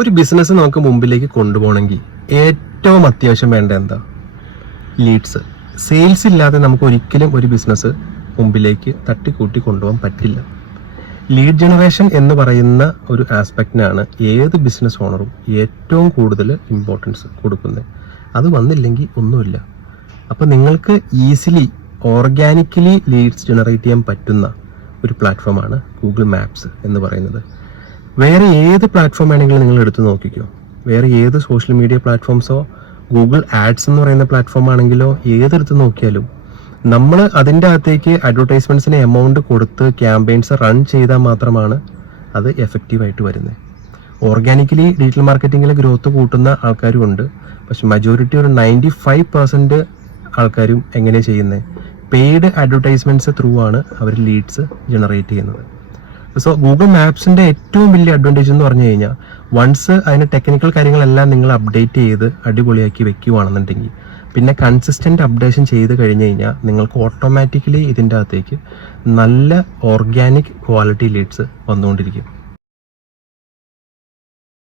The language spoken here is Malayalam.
ഒരു ബിസിനസ് നമുക്ക് മുമ്പിലേക്ക് കൊണ്ടുപോകണമെങ്കിൽ ഏറ്റവും അത്യാവശ്യം വേണ്ട എന്താ? ലീഡ്സ്. സെയിൽസ് ഇല്ലാതെ നമുക്ക് ഒരിക്കലും ഒരു ബിസിനസ് മുമ്പിലേക്ക് തട്ടിക്കൂട്ടി കൊണ്ടുപോകാൻ പറ്റില്ല. ലീഡ് ജനറേഷൻ എന്ന് പറയുന്ന ഒരു ആസ്പെക്റ്റിനാണ് ഏത് ബിസിനസ് ഓണറും ഏറ്റവും കൂടുതൽ ഇമ്പോർട്ടൻസ് കൊടുക്കുന്നത്. അത് വന്നില്ലെങ്കിൽ ഒന്നുമില്ല. അപ്പം നിങ്ങൾക്ക് ഈസിലി ഓർഗാനിക്കലി ലീഡ്സ് ജനറേറ്റ് ചെയ്യാൻ പറ്റുന്ന ഒരു പ്ലാറ്റ്ഫോമാണ് ഗൂഗിൾ മാപ്സ് എന്ന് പറയുന്നത്. വേറെ ഏത് പ്ലാറ്റ്ഫോം ആണെങ്കിലും നിങ്ങൾ എടുത്തു നോക്കിക്കോ. വേറെ ഏത് സോഷ്യൽ മീഡിയ പ്ലാറ്റ്ഫോംസോ ഗൂഗിൾ ആഡ്സ് എന്ന് പറയുന്ന പ്ലാറ്റ്ഫോം ആണെങ്കിലോ ഏതെടുത്ത് നോക്കിയാലും നമ്മൾ അതിൻ്റെ അകത്തേക്ക് അഡ്വർടൈസ്മെന്റ്സിന് എമൗണ്ട് കൊടുത്ത് ക്യാമ്പയിൻസ് റൺ ചെയ്താൽ മാത്രമാണ് അത് എഫക്റ്റീവായിട്ട് വരുന്നത്. ഓർഗാനിക്കലി ഡിജിറ്റൽ മാർക്കറ്റിങ്ങിൽ ഗ്രോത്ത് കൂട്ടുന്ന ആൾക്കാരും ഉണ്ട്. പക്ഷെ മജോറിറ്റി ഒരു 95% ആൾക്കാരും എങ്ങനെയാണ് ചെയ്യുന്നത്? പെയ്ഡ് അഡ്വർടൈസ്മെന്റ്സ് ത്രൂ ആണ് അവർ ലീഡ്സ് ജനറേറ്റ് ചെയ്യുന്നത്. സോ ഗൂഗിൾ മാപ്സിന്റെ ഏറ്റവും വലിയ അഡ്വാൻറ്റേജ് എന്ന് പറഞ്ഞു കഴിഞ്ഞാൽ വൺസ് അതിന് ടെക്നിക്കൽ കാര്യങ്ങളെല്ലാം നിങ്ങൾ അപ്ഡേറ്റ് ചെയ്ത് അടിപൊളിയാക്കി വെക്കുകയാണെന്നുണ്ടെങ്കിൽ പിന്നെ കൺസിസ്റ്റന്റ് അപ്ഡേഷൻ ചെയ്ത് കഴിഞ്ഞ് കഴിഞ്ഞാൽ നിങ്ങൾക്ക് ഓട്ടോമാറ്റിക്കലി ഇതിൻ്റെ അകത്തേക്ക് നല്ല ഓർഗാനിക് ക്വാളിറ്റി ലീഡ്സ് വന്നുകൊണ്ടിരിക്കും.